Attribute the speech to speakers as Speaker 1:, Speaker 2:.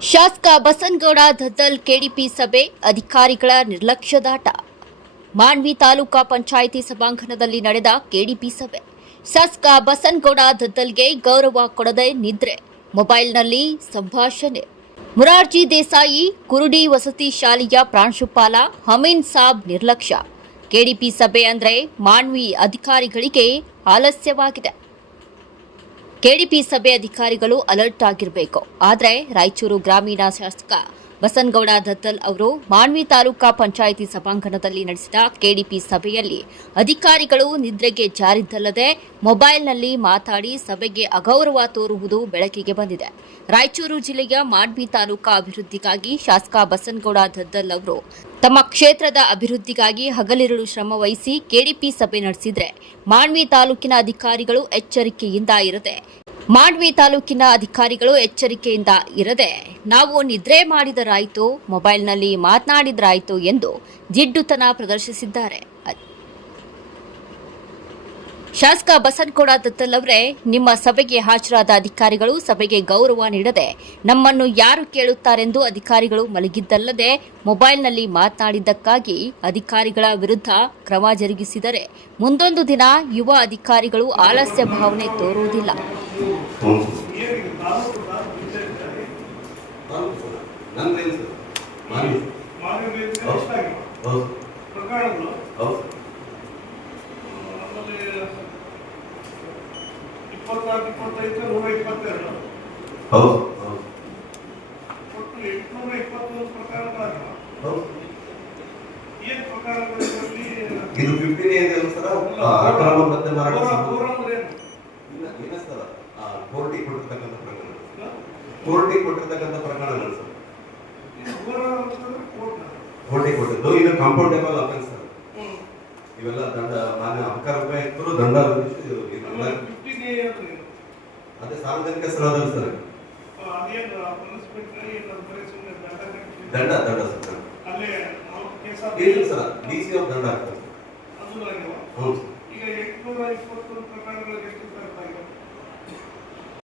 Speaker 1: ಶಾಸಕ ಬಸನಗೌಡ ದದ್ದಲ್ ಕೆಡಿಪಿ ಸಭೆ ಅಧಿಕಾರಿಗಳ ನಿರ್ಲಕ್ಷ್ಯದಾಟ ಮಾನ್ವಿ ತಾಲೂಕಾ ಪಂಚಾಯಿತಿ ಸಭಾಂಗಣದಲ್ಲಿ ನಡೆದ ಕೆಡಿಪಿ ಸಭೆ. ಶಾಸಕ ಬಸನಗೌಡ ದದ್ದಲ್ಗೆ ಗೌರವ ಕೊಡದೆ ನಿದ್ರೆ. ಮೊಬೈಲ್ನಲ್ಲಿ ಸಂಭಾಷಣೆ. ಮುರಾರ್ಜಿ ದೇಸಾಯಿ, ಕುರುಡಿ ವಸತಿ ಶಾಲೆಯ ಪ್ರಾಂಶುಪಾಲ ಹಮೀನ್ ಸಾಬ್ ನಿರ್ಲಕ್ಷ್ಯ. ಕೆಡಿಪಿ ಸಭೆ ಅಂದರೆ ಮಾನ್ವಿ ಅಧಿಕಾರಿಗಳಿಗೆ ಆಲಸ್ಯವಾಗಿದೆ. ಕೆಡಿಪಿ ಸಭೆ ಅಧಿಕಾರಿಗಳು ಅಲರ್ಟ್ ಆಗಿರಬೇಕು. ಆದರೆ ರಾಯಚೂರು ಗ್ರಾಮೀಣ ಶಾಸಕ ಬಸನಗೌಡ ದತ್ತಲ್ ಅವರು ಮಾನ್ವಿ ತಾಲೂಕಾ ಪಂಚಾಯಿತಿ ಸಭಾಂಗಣದಲ್ಲಿ ನಡೆಸಿದ ಕೆಡಿಪಿ ಸಭೆಯಲ್ಲಿ ಅಧಿಕಾರಿಗಳು ನಿದ್ರೆಗೆ ಜಾರಿದ್ದಲ್ಲದೆ ಮೊಬೈಲ್ನಲ್ಲಿ ಮಾತಾಡಿ ಸಭೆಗೆ ಅಗೌರವ ತೋರುವುದು ಬೆಳಕಿಗೆ ಬಂದಿದೆ. ರಾಯಚೂರು ಜಿಲ್ಲೆಯ ಮಾನ್ವಿ ತಾಲೂಕಾ ಅಭಿವೃದ್ಧಿಗಾಗಿ ಶಾಸಕ ಬಸನ್ಗೌಡ ದದ್ದಲ್ ಅವರು ತಮ್ಮ ಕ್ಷೇತ್ರದ ಅಭಿವೃದ್ಧಿಗಾಗಿ ಹಗಲಿರುಳು ಶ್ರಮ ವಹಿಸಿ ಕೆಡಿಪಿ ಸಭೆ ನಡೆಸಿದ್ರೆ ಮಾನ್ವಿ ತಾಲೂಕಿನ ಅಧಿಕಾರಿಗಳು ಎಚ್ಚರಿಕೆಯಿಂದ ಇರದೆ ಮಾಂಡ್ವಿ ತಾಲೂಕಿನ ಅಧಿಕಾರಿಗಳು ಎಚ್ಚರಿಕೆಯಿಂದ ಇರದೆ, ನಾವು ನಿದ್ರೆ ಮಾಡಿದರಾಯಿತು, ಮೊಬೈಲ್ನಲ್ಲಿ ಮಾತನಾಡಿದರಾಯಿತು ಎಂದು ಜಿಡ್ಡುತನ ಪ್ರದರ್ಶಿಸಿದ್ದಾರೆ. ಶಾಸಕ ಬಸನಗೌಡ ದತ್ತಲ್ ಅವರೇ, ನಿಮ್ಮ ಸಭೆಗೆ ಹಾಜರಾದ ಅಧಿಕಾರಿಗಳು ಸಭೆಗೆ ಗೌರವ ನೀಡದೆ, ನಮ್ಮನ್ನು ಯಾರು ಕೇಳುತ್ತಾರೆಂದು ಅಧಿಕಾರಿಗಳು ಮಲಗಿದ್ದಲ್ಲದೆ, ಮೊಬೈಲ್ನಲ್ಲಿ ಮಾತನಾಡಿದ್ದಕ್ಕಾಗಿ ಅಧಿಕಾರಿಗಳ ವಿರುದ್ಧ ಕ್ರಮ ಜರುಗಿಸಿದರೆ, ಮುಂದೊಂದು ದಿನ ಯುವ ಅಧಿಕಾರಿಗಳು ಆಲಸ್ಯ ಭಾವನೆ ತೋರುವುದಿಲ್ಲ.
Speaker 2: ಮಾನವೀಯ
Speaker 3: ಹೌದು. ಹೌದು.
Speaker 2: ಪ್ರಕರಣಗಳು
Speaker 3: ಹೌದು.
Speaker 2: ಆಮೇಲೆ ಇಪ್ಪತ್ನಾಲ್ಕು ಇಪ್ಪತ್ತೈದು ನೂರ ಇಪ್ಪತ್ತೆರಡು.
Speaker 3: ಹೌದು. ಹೌದು
Speaker 2: ಒಟ್ಟು ಎಂಟುನೂರ
Speaker 3: ಹೌದು.
Speaker 2: ಏನ್
Speaker 3: ಇದು ಫಿಫ್ಟೀನ್ ಏನಿದೆ ಸರ್? ಅಕ್ರಮ ಪತ್ತೆ ಮಾರಾಟ
Speaker 2: ಪೂರ-
Speaker 3: ಸಂಬಂಧ-
Speaker 2: ಪೂರ ಅಂದ್ರೆ ಏನು?
Speaker 3: ಇಲ್ಲ ಇಲ್ಲ ಸರ್. ಕೋರ್ಟಿಗೆ ಕೊಟ್ಟಿರ್ತಕ್ಕಂಥ ಪ್ರಕರಣಗಳು ಕೋರ್ಟಿಗೆ ಕೊಟ್ಟಿರ್ತಕ್ಕಂಥ ಪ್ರಕರಣಗಳು ಸರ್. ಕೋರ್ಟಿ ಕೊಟ್ಟಿದ್ದು. ಇದು ಕಾಂಪೌಂಡೇಬಲ್ ಅಫೆನ್ಸ್ ಸರ್. ಇವೆಲ್ಲ ದಂಡ ಮಾನ್ಯ ರೂಪಾಯಿ ಉಪಾಯುಕ್ತರು ದಂಡ ವಿಧಿಸಿ ಇದು-
Speaker 2: 50 A ಅಂದ್ರೆ
Speaker 3: ಅದೇ ಸಾರ್ವಜನಿಕ ಸ್ಥಳದಲ್ಲಿ ಸರ್.
Speaker 2: ದಂಡ
Speaker 3: ದಂಡ ಸರ್ ಇಲ್ಲ ಸರ್ ಡಿ ಸಿ ಅವ್ರ ದಂಡ
Speaker 2: ಆಗ್ತದೆ.
Speaker 3: ಹ್ಞೂ ಸರ್.
Speaker 2: ಈಗ ಎಂಟುನೂರ ಇಪ್ಪತ್ತೊಂದು ಪ್ರಕರಣಗಳಿಗೆ ಎಷ್ಟು